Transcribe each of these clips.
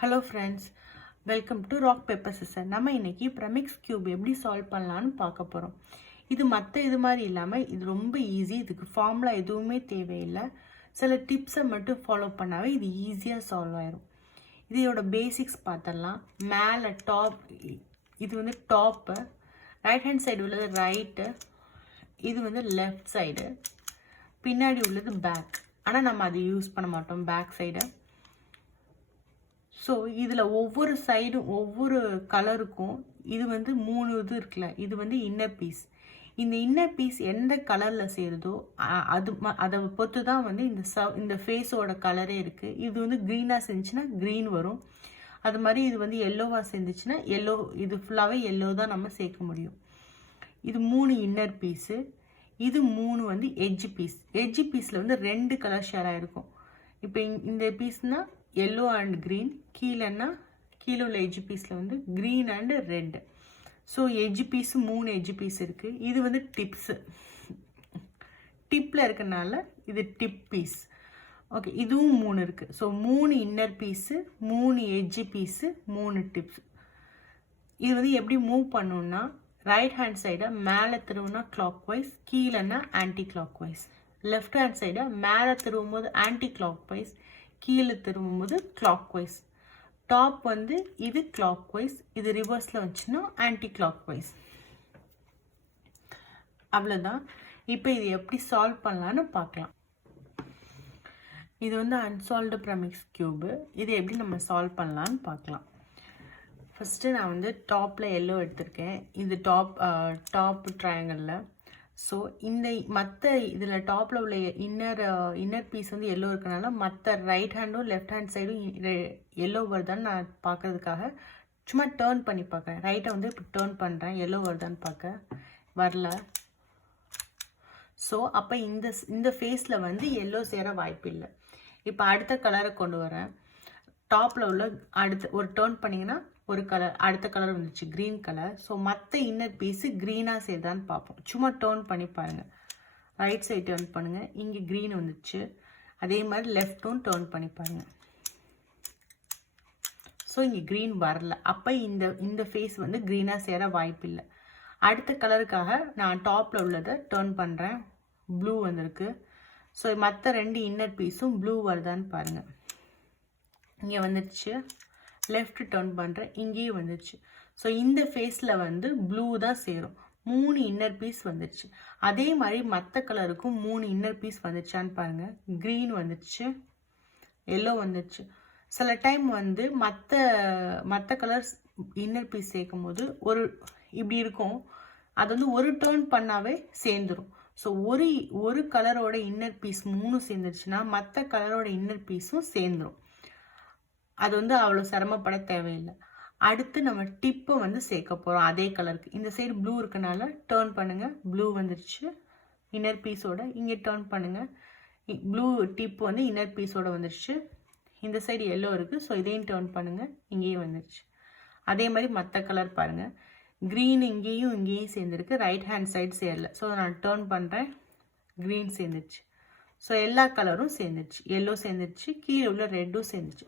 Hello friends welcome to rock paper scissor நம்ம இன்னைக்கு ப்ரமிக்ஸ் cube எப்படி சால்வ் பண்ணலான்னு பார்க்க போகிறோம் இது மற்ற இது மாதிரி இல்லாமல் இது ரொம்ப ஈஸி இதுக்கு ஃபார்முலா எதுவுமே தேவையில்லை. சில டிப்ஸை மட்டும் ஃபாலோ பண்ணாவே இது ஈஸியாக சால்வ் ஆயிரும். இதோட பேசிக்ஸ் பார்த்துடலாம். மேலே டாப் இது வந்து டாப்பு ரைட் ஹேண்ட் சைடு உள்ளது ரைட்டு இது வந்து லெஃப்ட் சைடு பின்னாடி உள்ளது பேக் ஆனால் நம்ம அதை யூஸ் பண்ண மாட்டோம். பேக் சைடு ஸோ இதில் ஒவ்வொரு சைடும் ஒவ்வொரு கலருக்கும் இது வந்து மூணு இது இருக்குல்ல. இது வந்து இன்னர் பீஸ் இந்த இன்னர் பீஸ் எந்த கலரில் சேருதோ அது ம- அதை பொறுத்து தான் வந்து இந்த ச இந்த ஃபேஸோட கலரே இருக்குது இது வந்து க்ரீனாக செஞ்சுன்னா க்ரீன் வரும். அது மாதிரி இது வந்து எல்லோவாக செஞ்சிச்சுன்னா எல்லோ இது ஃபுல்லாகவே எல்லோ தான் நம்ம சேர்க்க முடியும். இது மூணு இன்னர் பீஸு இது மூணு வந்து எஜ்ஜு பீஸ் எஜ்ஜு பீஸில் வந்து ரெண்டு கலர் ஷேர் ஆகிருக்கும் இப்போ இந்த பீஸ்னால் எல்லோ அண்ட் க்ரீன் கீழேன்னா கீழே உள்ள எஜ்ஜு பீஸில் வந்து green and red so edge piece மூணு எஜ்ஜு பீஸ் இருக்குது இது வந்து டிப்ஸு டிப்பில் இருக்கனால இது டிப் பீஸ் ஓகே இதுவும் மூணு இருக்குது ஸோ மூணு இன்னர் பீஸு மூணு எஜ்ஜு பீஸு மூணு டிப்ஸ் இது வந்து எப்படி மூவ் பண்ணணும்னா ரைட் ஹேண்ட் சைடை மேலே திருவுனா கிளாக் வைஸ் கீழேன்னா anti clock wise left hand சைடை மேலே திருவும் போது ஆன்டி கிளாக் வைஸ் கீழே திரும்பும்போது போது கிளாக் வைஸ் டாப் வந்து இது கிளாக் வைஸ் இது ரிவர்ஸில் வச்சுன்னா ஆன்டி கிளாக் வைஸ் அவ்வளோதான் இப்போ இது எப்படி சால்வ் பண்ணலான்னு பார்க்கலாம். இது வந்து அன்சால்வ்டு ப்ரமிக்ஸ் கியூபு இது எப்படி நம்ம சால்வ் பண்ணலான்னு பார்க்கலாம். ஃபஸ்ட்டு நான் வந்து டாப்பில் எல்லோ எடுத்திருக்கேன். இது டாப் டாப் ட்ரையாங்கலில் ஸோ இந்த மற்ற இதில் டாப்பில் உள்ள இன்னர் இன்னர் பீஸ் வந்து எல்லோ இருக்கனால மற்ற ரைட் ஹேண்டும் லெஃப்ட் ஹேண்ட் சைடும் எல்லோ வருதான்னு நான் பார்க்குறதுக்காக சும்மா டேர்ன் பண்ணி பார்க்குறேன் ரைட்டை வந்து இப்போ டேர்ன் பண்ணுறேன் எல்லோ வருதான்னு பார்க்க வரல. ஸோ அப்போ இந்த இந்த ஃபேஸில் வந்து எல்லோ சேர வாய்ப்பு இல்லை. இப்போ அடுத்த கலரை கொண்டு வரேன். டாப்பில் உள்ள அடுத்த ஒரு டேர்ன் பண்ணிங்கன்னா ஒரு கலர் அடுத்த கலர் வந்துச்சு க்ரீன் கலர் ஸோ மற்ற இன்னர் பீஸு க்ரீனாக சேருதான்னு பார்ப்போம். சும்மா டேர்ன் பண்ணி பாருங்கள் ரைட் சைடு டேர்ன் பண்ணுங்கள் இங்கே க்ரீன் வந்துச்சு. அதே மாதிரி லெஃப்ட்டும் டேர்ன் பண்ணி பாருங்கள் ஸோ இங்கே க்ரீன் வரல. அப்போ இந்த இந்த ஃபேஸ் வந்து க்ரீனாக சேர வாய்ப்பில்லை. அடுத்த கலருக்காக நான் டாப்பில் உள்ளதை டேர்ன் பண்ணுறேன் ப்ளூ வந்திருக்கு. ஸோ மற்ற ரெண்டு இன்னர் பீஸும் ப்ளூ வருதான்னு பாருங்கள் இங்கே வந்துடுச்சு லெஃப்ட் டர்ன் பண்ணுறேன் இங்கேயும் வந்துடுச்சு ஸோ இந்த ஃபேஸில் வந்து ப்ளூ தான் சேரும். மூணு இன்னர் பீஸ் வந்துடுச்சு அதே மாதிரி மற்ற கலருக்கும் மூணு இன்னர் பீஸ் வந்துச்சான்னு பாருங்கள் க்ரீன் வந்துடுச்சு எல்லோ வந்துடுச்சு சில டைம் வந்து மற்ற மற்ற கலர்ஸ் இன்னர் பீஸ் சேர்க்கும் போது ஒரு இப்படி இருக்கும். அது வந்து ஒரு டேர்ன் பண்ணாவே சேர்ந்துரும். ஸோ ஒரு ஒரு கலரோட இன்னர் பீஸ் மூணு சேர்ந்துருச்சுன்னா மற்ற கலரோட இன்னர் பீஸும் சேர்ந்துரும். அது வந்து அவ்வளோ சிரமப்பட தேவையில்லை. அடுத்து நம்ம டிப்பை வந்து சேர்க்க போகிறோம் அதே கலருக்கு இந்த சைடு ப்ளூ இருக்கனால டேர்ன் பண்ணுங்கள் ப்ளூ வந்துருச்சு. இன்னர் பீஸோட இங்கே டேர்ன் பண்ணுங்கள் ப்ளூ டிப் வந்து இன்னர் பீஸோட வந்துருச்சு. இந்த சைடு எல்லோ இருக்குது ஸோ இதையும் டேர்ன் பண்ணுங்கள் இங்கேயும் வந்துருச்சு. அதே மாதிரி மற்ற கலர் பாருங்கள் க்ரீன் இங்கேயும் இங்கேயும் சேர்ந்துருக்கு. ரைட் ஹேண்ட் சைடு சேரல. ஸோ நான் டேர்ன் பண்ணுறேன் க்ரீன் சேர்ந்துருச்சு. ஸோ எல்லா கலரும் சேர்ந்துருச்சு எல்லோ சேர்ந்துருச்சு கீழே உள்ள ரெட்டும் சேர்ந்துச்சு.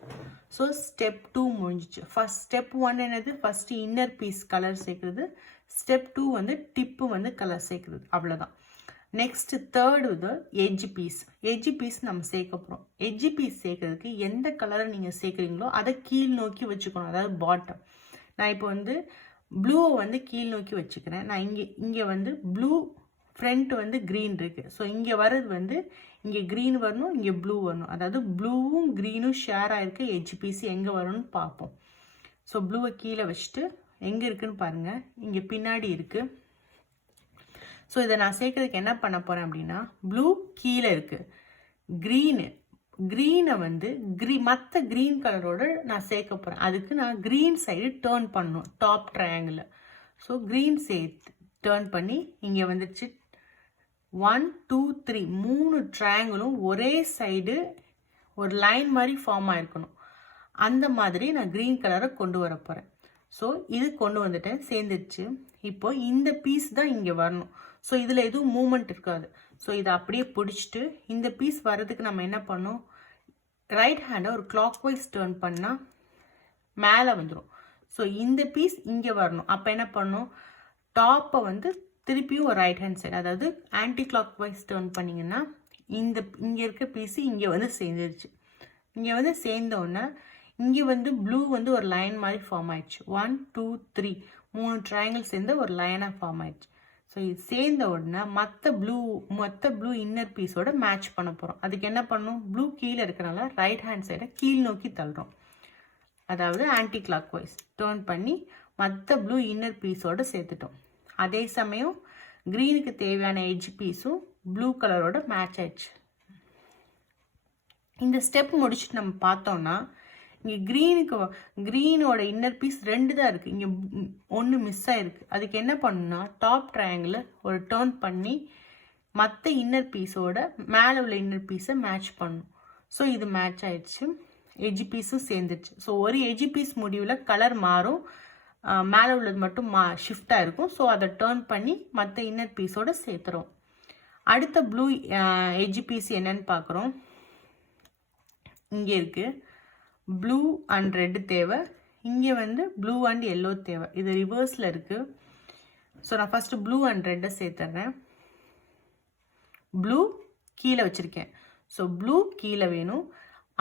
ஸோ ஸ்டெப் டூ முடிஞ்சிச்சு. ஃபஸ்ட் ஸ்டெப் ஒன் என்னது? ஃபஸ்ட்டு இன்னர் பீஸ் கலர் சேர்க்குறது. ஸ்டெப் டூ வந்து டிப்பு வந்து கலர் சேர்க்குறது. அவ்வளோதான் நெக்ஸ்ட் தேர்டு இது எஜ்ஜி பீஸ் எஜ்ஜி பீஸ் நம்ம சேர்க்க போகிறோம் எஜ்ஜி பீஸ் சேர்க்குறதுக்கு எந்த கலரை நீங்கள் சேர்க்குறீங்களோ அதை கீழ் நோக்கி வச்சுக்கணும். அதாவது பாட்டம் நான் இப்போ வந்து ப்ளூவை வந்து கீழ் நோக்கி வச்சுக்கிறேன். நான் இங்கே இங்கே வந்து ப்ளூ ஃப்ரண்ட் வந்து க்ரீன் இருக்குது ஸோ இங்கே வர்றது வந்து இங்கே க்ரீன் வரணும் இங்கே ப்ளூ வரணும். அதாவது ப்ளூவும் க்ரீனும் ஷேர் ஆகிருக்க எட்ஜ் பீஸ் எங்கே வரும்னு பார்ப்போம். ஸோ ப்ளூவை கீழே வச்சுட்டு எங்கே இருக்குதுன்னு பாருங்கள் இங்கே பின்னாடி இருக்குது ஸோ இதை நான் சேர்க்கறதுக்கு என்ன பண்ண போகிறேன் அப்படின்னா ப்ளூ கீழே இருக்குது க்ரீனு க்ரீனை வந்து க்ரீ மற்ற க்ரீன் கலரோடு நான் சேர்க்க போகிறேன் அதுக்கு நான் க்ரீன் சைடு டேர்ன் பண்ணணும் டாப் ட்ரையாங்கிளில் ஸோ க்ரீன் சேர்த்து டேர்ன் பண்ணி இங்கே வந்துச்சு ஒன் டூ த்ரீ மூணு ட்ரையாங்கிளும் ஒரே சைடு ஒரு லைன் மாதிரி ஃபார்ம் ஆயிருக்கணும். அந்த மாதிரி நான் க்ரீன் கலரை கொண்டு வர போகிறேன் ஸோ இது கொண்டு வந்துட்டேன். சேர்ந்துருச்சு இப்போ இந்த பீஸ் தான் இங்கே வரணும். ஸோ இதில் எதுவும் மூமெண்ட் இருக்காது. ஸோ இதை அப்படியே பிடிச்சிட்டு இந்த பீஸ் வர்றதுக்கு நம்ம என்ன பண்ணோம் ரைட் ஹேண்டை ஒரு கிளாக் வைஸ் டேர்ன் பண்ணால் மேலே வந்துடும் ஸோ இந்த பீஸ் இங்கே வரணும். அப்போ என்ன பண்ணணும்? டாப்பை வந்து திருப்பியும் ஒரு ரைட் ஹேண்ட் சைடு அதாவது ஆன்டி கிளாக் வைஸ் டேர்ன் பண்ணிங்கன்னா இந்த இங்கே இருக்க பீஸு இங்கே வந்து சேர்ந்துருச்சு. இங்கே வந்து சேர்ந்தோடனே இங்கே வந்து ப்ளூ வந்து ஒரு லைன் மாதிரி ஃபார்ம் ஆயிடுச்சு. ஒன் டூ த்ரீ மூணு ட்ரையாங்கிள் சேர்ந்து ஒரு லைனாக ஃபார்ம் ஆயிடுச்சு. ஸோ இது சேர்ந்த உடனே மற்ற ப்ளூ மற்ற ப்ளூ இன்னர் பீஸோட மேட்ச் பண்ண போகிறோம் அதுக்கு என்ன பண்ணணும் ப்ளூ கீழே இருக்கிறனால ரைட் ஹேண்ட் சைடை கீழ் நோக்கி தள்ளுறோம். அதாவது ஆன்டி கிளாக் வைஸ் டேர்ன் பண்ணி மற்ற ப்ளூ இன்னர் பீஸோட சேர்த்துட்டோம். அதே சமயம் க்ரீனுக்கு தேவையான எட்ஜ் பீஸும் ப்ளூ கலரோட மேட்ச் ஆயிடுச்சு. இந்த ஸ்டெப் முடிச்சுட்டு நம்ம பார்த்தோம்னா இங்கே க்ரீனுக்கு க்ரீனோட இன்னர் பீஸ் ரெண்டு தான் இருக்குது இங்கே ஒன்று மிஸ் ஆகிருக்கு அதுக்கு என்ன பண்ணுன்னா டாப் ட்ரையாங்கில் ஒரு டேர்ன் பண்ணி மற்ற இன்னர் பீஸோட மேலே உள்ள இன்னர் பீஸை மேட்ச் பண்ணும். ஸோ இது மேட்ச் ஆயிடுச்சு. எஜி பீஸும் சேர்ந்துருச்சு. ஸோ ஒரு எஜி பீஸ் முடிவில் கலர் மாறும். மேலே உள்ளது மட்டும் மா ஷிஃப்டாக இருக்கும். ஸோ அதை டேர்ன் பண்ணி மற்ற இன்னர் பீஸோட சேர்த்துறோம். அடுத்த ப்ளூ எஜி பீஸ் என்னன்னு பார்க்குறோம். இங்கே இருக்குது ப்ளூ அண்ட் ரெட்டு தேவை. இங்கே வந்து ப்ளூ அண்ட் எல்லோ தேவை. இது ரிவர்ஸில் இருக்குது ஸோ நான் ஃபஸ்ட்டு ப்ளூ அண்ட் ரெட்டை சேர்த்துட்றேன் ப்ளூ கீழே வச்சுருக்கேன். ஸோ ப்ளூ கீழே வேணும்.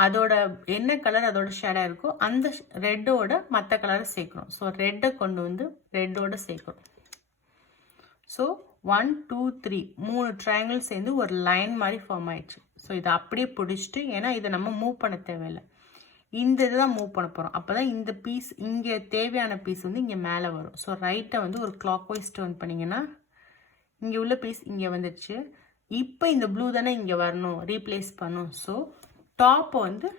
அதோட என்ன கலர் அதோட ஷேடாக இருக்கோ அந்த ரெட்டோட மற்ற கலரை சேர்க்குறோம். ஸோ ரெட்டை கொண்டு வந்து ரெட்டோட சேர்க்குறோம். ஸோ ஒன் டூ த்ரீ மூணு ட்ரையாங்கிள் சேர்ந்து ஒரு லைன் மாதிரி ஃபார்ம் ஆயிடுச்சு. ஸோ இதை அப்படியே பிடிச்சிட்டு ஏன்னா இதை நம்ம மூவ் பண்ண தேவையில்லை. இந்த இது தான் மூவ் பண்ண போகிறோம் அப்போ தான் இந்த பீஸ் இங்கே தேவையான பீஸ் வந்து இங்கே மேலே வரும். ஸோ ரைட்டை வந்து ஒரு கிளாக் வைஸ் டர்ன் பண்ணிங்கன்னா இங்கே உள்ள பீஸ் இங்கே வந்துடுச்சு. இப்போ இந்த ப்ளூ தானே இங்கே வரணும் ரீப்ளேஸ் பண்ணும் ஸோ டாப்பை வந்து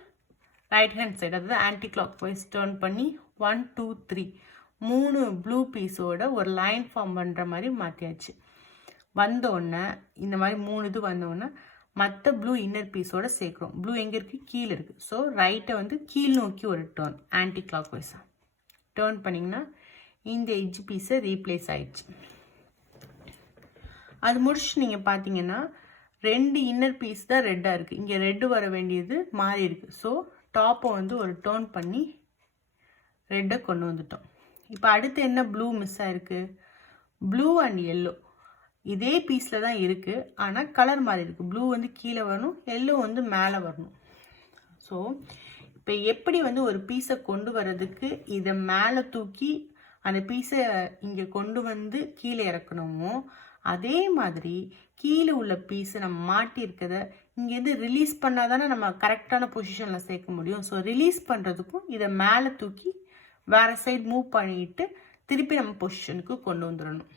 ரைட் ஹேண்ட் சைடு அதாவது ஆன்டி கிளாக் வைஸ் டேர்ன் பண்ணி ஒன் டூ த்ரீ மூணு ப்ளூ பீஸோட ஒரு லைன் ஃபார்ம் பண்ணுற மாதிரி மாற்றியாச்சு வந்தோடனே இந்த மாதிரி மூணு இது வந்தோடனே மற்ற ப்ளூ இன்னர் பீஸோட சேர்க்குறோம். ப்ளூ எங்கே இருக்குது கீழே இருக்குது ஸோ ரைட்டை வந்து கீழ் நோக்கி ஒரு டேர்ன் ஆன்டி கிளாக் வைஸாக டேர்ன் பண்ணிங்கன்னா இந்த எஜ் பீஸை ரீப்ளேஸ் ஆயிடுச்சு. அது முடிச்சு நீங்கள் பார்த்தீங்கன்னா ரெண்டு இன்னர் பீஸ் தான் ரெட்டாக இருக்குது இங்கே ரெட்டு வர வேண்டியது மாறி இருக்குது ஸோ டாப்பை வந்து ஒரு டேர்ன் பண்ணி ரெட்டை கொண்டு வந்துட்டோம். இப்போ அடுத்து என்ன ப்ளூ மிஸ் ஆயிருக்கு? ப்ளூ அண்ட் எல்லோ இதே பீஸில் தான் இருக்குது ஆனால் கலர் மாறி இருக்குது ப்ளூ வந்து கீழே வரணும். எல்லோ வந்து மேலே வரணும். ஸோ இப்போ எப்படி வந்து ஒரு பீஸை கொண்டு வர்றதுக்கு இதை மேலே தூக்கி அந்த பீஸை இங்கே கொண்டு வந்து கீழே இறக்கணுமோ அதே மாதிரி கீழே உள்ள பீஸை நம்ம மாட்டியிருக்கத இங்கேருந்து ரிலீஸ் பண்ணால் தானே நம்ம கரெக்டான பொசிஷனில் சேர்க்க முடியும். ஸோ ரிலீஸ் பண்ணுறதுக்கும் இதை மேலே தூக்கி வேறு சைடு மூவ் பண்ணிட்டு திருப்பி நம்ம பொசிஷனுக்கு கொண்டு வந்துடணும்.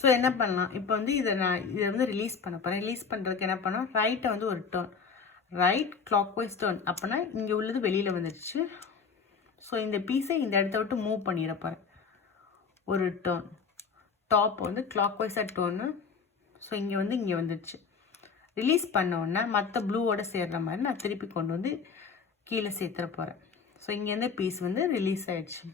ஸோ என்ன பண்ணலாம்? இப்போ வந்து இதை நான் இதை வந்து ரிலீஸ் பண்ண போகிறேன் ரிலீஸ் பண்ணுறதுக்கு என்ன பண்ணோம்? ரைட்டை வந்து ஒரு turn right clock wise turn அப்போனா இங்கே உள்ளது வெளியில் வந்துடுச்சு ஸோ இந்த பீஸை இந்த இடத்த விட்டு மூவ் பண்ணிட போகிறேன் ஒரு டேர்ன் டாப் வந்து கிளாக் வைஸாக டேர்னு ஸோ இங்கே வந்து இங்கே வந்துடுச்சு ரிலீஸ் பண்ணோடனே மற்ற ப்ளூவோட சேர்ற மாதிரி நான் திருப்பி கொண்டு வந்து கீழே சேர்த்துற போகிறேன் ஸோ இங்கேருந்து பீஸ் வந்து ரிலீஸ் ஆகிடுச்சு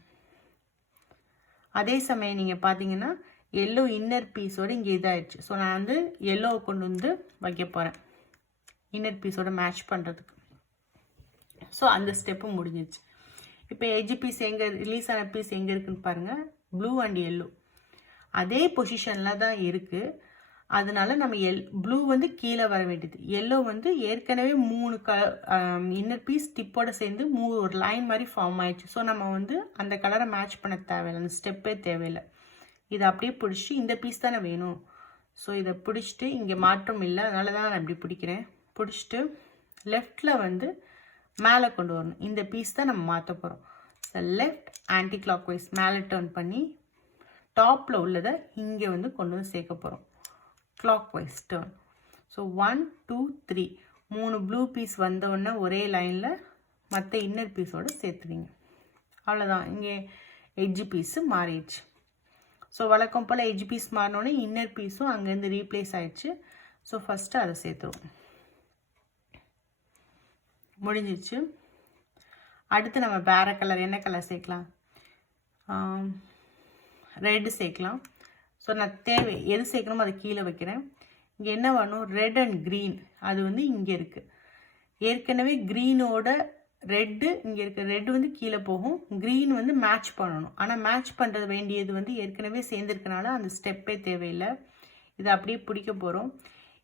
அதே சமயம் நீங்கள் பார்த்தீங்கன்னா எல்லோ இன்னர் பீஸோடு இங்கே இதாகிடுச்சு ஸோ நான் வந்து எல்லோவை கொண்டு வந்து வைக்க போகிறேன் இன்னர் பீஸோட மேட்ச் பண்ணுறதுக்கு ஸோ அந்த ஸ்டெப்பும் முடிஞ்சிச்சு இப்போ எஜ் பீஸ் எங்கே ரிலீஸ் ஆன பீஸ் எங்கே இருக்குன்னு பாருங்கள் ப்ளூ அண்ட் எல்லோ அதே பொசிஷனில் தான் இருக்குது அதனால நம்ம எல் ப்ளூ வந்து கீழே வர வேண்டியது. எல்லோ வந்து ஏற்கனவே மூணு க இன்னர் பீஸ் டிப்போட சேர்ந்து மூ ஒரு லைன் மாதிரி ஃபார்ம் ஆயிடுச்சு. ஸோ நம்ம வந்து அந்த கலரை மேட்ச் பண்ண தேவையில்லை. அந்த ஸ்டெப்பே தேவையில்லை. இதை அப்படியே பிடிச்சி இந்த பீஸ் தானே வேணும். ஸோ இதை பிடிச்சிட்டு இங்கே மாற்றம் இல்லை. அதனால தான் நான் இப்படி பிடிக்கிறேன். பிடிச்சிட்டு லெஃப்டில் வந்து மேலே கொண்டு வரணும். இந்த பீஸ் தான் நம்ம மாற்ற போகிறோம் so left anti clock wise மேலே டேர்ன் பண்ணி டாப்பில் உள்ளதை இங்கே வந்து கொண்டு வந்து சேர்க்க போகிறோம் clockwise turn so one two three மூணு ப்ளூ பீஸ் வந்தவுடனே ஒரே லைனில் மற்ற இன்னர் பீஸோடு சேர்த்துவீங்க அவ்வளோதான் இங்கே எட்ஜு பீஸு மாறிடுச்சு. ஸோ வழக்கம் போல் எஜ் பீஸ் மாறினோடனே இன்னர் பீஸும் அங்கேருந்து ரீப்ளேஸ் ஆயிடுச்சு. ஸோ ஃபஸ்ட்டு அதை சேர்த்துருவோம். முடிஞ்சிச்சு அடுத்து நம்ம வேறு கலர் என்ன கலர் சேர்க்கலாம்? ரெட்டு சேர்க்கலாம். ஸோ நான் தேவை எது சேர்க்கணுமோ அதை கீழே வைக்கிறேன். இங்கே என்ன வேணும் ரெட் அண்ட் க்ரீன் அது வந்து இங்கே இருக்குது ஏற்கனவே க்ரீனோட ரெட்டு இங்கே இருக்க ரெட் வந்து கீழே போகும். க்ரீன் வந்து மேட்ச் பண்ணணும். ஆனால் மேட்ச் பண்ணுறது வேண்டியது வந்து ஏற்கனவே சேர்ந்துருக்கனால அந்த ஸ்டெப்பே தேவையில்லை. இதை அப்படியே பிடிக்க போகிறோம்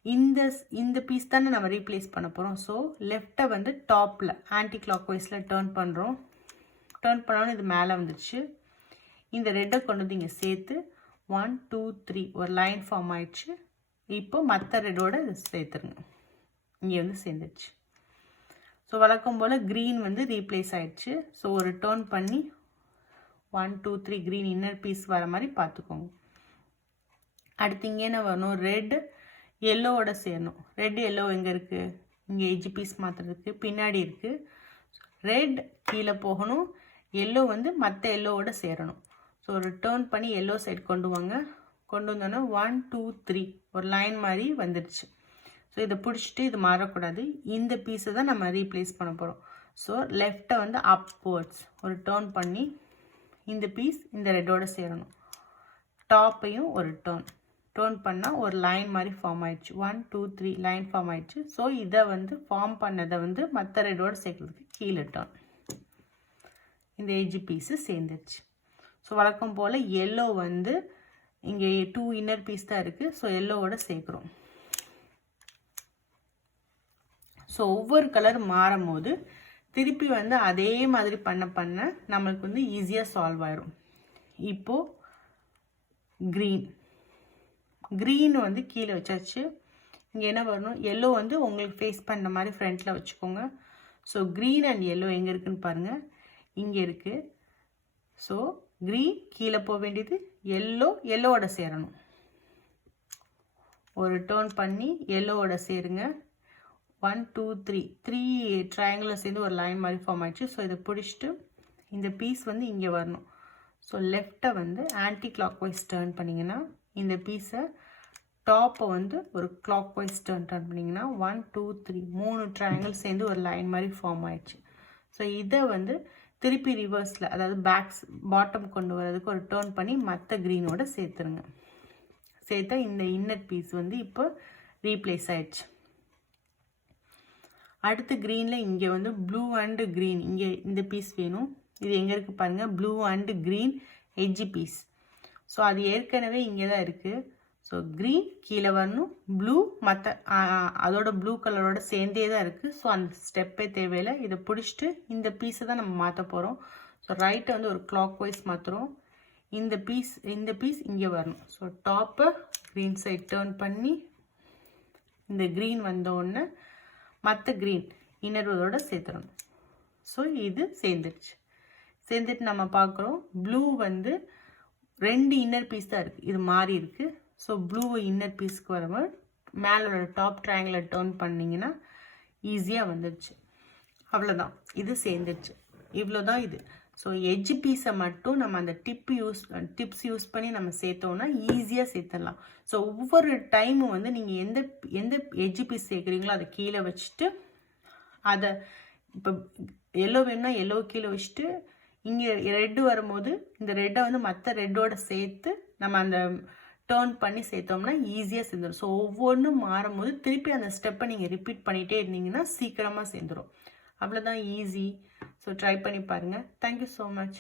இந்த இந்த பீஸ் தானே நம்ம ரீப்ளேஸ் பண்ண போகிறோம் ஸோ லெஃப்ட்டை வந்து டாப்பில் ஆன்டி கிளாக் வைஸில் டேர்ன் பண்ணுறோம் டேர்ன் பண்ணோன்னு இது மேலே வந்துடுச்சு இந்த ரெட்டை கொண்டு வந்து இங்கே சேர்த்து ஒன் டூ த்ரீ ஒரு லைன் ஃபார்ம் ஆயிடுச்சு. இப்போ மற்ற ரெட்டோட இது சேர்த்துருங்க. இங்கே வந்து சேர்ந்துடுச்சு ஸோ வழக்கம் போல் க்ரீன் வந்து ரீப்ளேஸ் ஆயிடுச்சு. ஸோ ஒரு டேர்ன் பண்ணி one two three green inner piece வர மாதிரி பார்த்துக்கோங்க. அடுத்து இங்கே என்ன வரணும்? ரெட் எல்லோவோட சேரணும். ரெட் எல்லோ எங்கே இருக்குது இங்கே எஜ் பீஸ் மாற்றுறதுக்கு பின்னாடி இருக்குது ரெட் கீழே போகணும். எல்லோ வந்து மற்ற எல்லோவோட சேரணும். ஸோ ஒரு டேர்ன் பண்ணி எல்லோ சைடு கொண்டு வாங்க. கொண்டு வந்தோன்னா ஒன் டூ த்ரீ ஒரு லைன் மாதிரி வந்துடுச்சு. ஸோ இதை பிடிச்சிட்டு இது மாறக்கூடாது. இந்த பீஸை தான் நம்ம ரீப்ளேஸ் பண்ண போகிறோம் ஸோ லெஃப்ட்டை வந்து அப்வர்ட்ஸ் ஒரு டேர்ன் பண்ணி இந்த பீஸ் இந்த ரெட்டோட சேரணும். டாப்பையும் ஒரு டேர்ன் டேர்ன் பண்ணால் ஒரு லைன் மாதிரி ஃபார்ம் ஆயிடுச்சு. One two three line form ஆயிடுச்சு. ஸோ இதை வந்து ஃபார்ம் பண்ணதை வந்து மற்ற ரெட்டோட சேர்க்கறதுக்கு கீழே டேர்ன் இந்த எஜ் பீஸு சேர்ந்துருச்சு. ஸோ வழக்கம் போல் எல்லோ வந்து இங்கே டூ இன்னர் பீஸ் தான் இருக்குது ஸோ எல்லோவோட சேர்க்குறோம். ஸோ ஒவ்வொரு கலர் மாறும் போது திருப்பி வந்து அதே மாதிரி பண்ண பண்ண நம்மளுக்கு வந்து ஈஸியாக சால்வ் ஆயிரும். இப்போது க்ரீன் க்ரீன் வந்து கீழே வச்சாச்சு. இங்கே என்ன வரணும் எல்லோ வந்து உங்களுக்கு ஃபேஸ் பண்ண மாதிரி ஃப்ரண்ட்டில் வச்சுக்கோங்க. ஸோ க்ரீன் அண்ட் எல்லோ எங்கே இருக்குதுன்னு பாருங்கள் இங்கே இருக்குது ஸோ க்ரீன் கீழே போக வேண்டியது எல்லோ எல்லோவோட சேரணும். ஒரு டேர்ன் பண்ணி எல்லோவோட சேருங்க. ஒன் டூ த்ரீ த்ரீ ட்ரையாங்கிளில் சேர்ந்து ஒரு லைன் மாதிரி ஃபார்ம் ஆயிடுச்சு. ஸோ இதை பிடிச்சிட்டு இந்த பீஸ் வந்து இங்கே வரணும். ஸோ லெஃப்ட்டை வந்து ஆன்டி கிளாக் வைஸ் டேர்ன் பண்ணிங்கன்னா இந்த பீஸை டாப்பை வந்து ஒரு கிளாக் வைஸ் டர்ன் டர்ன் பண்ணிங்கன்னா ஒன் டூ த்ரீ மூணு ட்ரையாங்கிள் சேர்ந்து ஒரு லைன் மாதிரி ஃபார்ம் ஆயிடுச்சு. ஸோ இதை வந்து திருப்பி ரிவர்ஸில் அதாவது பேக்ஸ் பாட்டம் கொண்டு வரதுக்கு ஒரு டேர்ன் பண்ணி மற்ற க்ரீனோட சேர்த்துருங்க. சேர்த்தா இந்த இன்னர் பீஸ் வந்து இப்போ ரீப்ளேஸ் ஆயிடுச்சு. அடுத்து க்ரீனில் இங்கே வந்து ப்ளூ அண்டு க்ரீன் இங்கே இந்த பீஸ் வேணும். இது எங்கே இருக்குது பாருங்கள் blue and green edge piece so அது ஏற்கனவே இங்கே தான் இருக்குது ஸோ க்ரீன் கீழே வரணும். ப்ளூ மற்ற அதோட ப்ளூ கலரோட சேர்ந்தே தான் இருக்குது ஸோ அந்த ஸ்டெப்பே தேவையில்லை. இதை பிடிச்சிட்டு இந்த பீஸை தான் நம்ம மாற்ற போகிறோம் ஸோ ரைட்டை வந்து ஒரு கிளாக் வைஸ் மாற்றுறோம் இந்த பீஸ் இந்த பீஸ் இங்கே வரணும். ஸோ டாப்பை க்ரீன் சைட் டேர்ன் பண்ணி இந்த க்ரீன் வந்தோடனே மற்ற க்ரீன் இன்னர்வதோட சேர்த்துடணும். ஸோ இது சேர்ந்துடுச்சு. சேர்ந்துட்டு நம்ம பார்க்குறோம் ப்ளூ வந்து ரெண்டு இன்னர் பீஸ் தான் இருக்குது இது மாறி இருக்குது ஸோ ப்ளூவை இன்னர் பீஸ்க்கு வரும்போது மேலே டாப் ட்ரையாங்கில் டேர்ன் பண்ணிங்கன்னா ஈஸியாக வந்துடுச்சு அவ்வளோதான் இது சேர்ந்துடுச்சு இவ்வளோ தான் இது. ஸோ எஜ் பீஸை மட்டும் நம்ம அந்த டிப் யூஸ் டிப்ஸ் யூஸ் பண்ணி நம்ம சேர்த்தோம்னா ஈஸியாக சேர்த்துடலாம் ஸோ ஒவ்வொரு டைமும் வந்து நீங்கள் எந்த எந்த எஜ் பீஸ் சேர்க்குறீங்களோ அதை கீழே வச்சுட்டு அதை இப்போ எல்லோ வேணும்னா எல்லோ கீழே வச்சுட்டு இங்கே ரெட்டு வரும்போது இந்த ரெட்டை வந்து மற்ற ரெட்டோட சேர்த்து நம்ம அந்த டேர்ன் பண்ணி சேர்த்தோம்னா ஈஸியாக சேர்ந்துடும் ஸோ ஒவ்வொன்றும் மாறும் போது திருப்பி அந்த ஸ்டெப்பை நீங்கள் ரிப்பீட் பண்ணிகிட்டே இருந்தீங்கன்னா சீக்கிரமாக சேர்ந்துடும் அவ்வளோதான் ஈஸி ஸோ ட்ரை பண்ணி பாருங்கள் தேங்க்யூ ஸோ மச்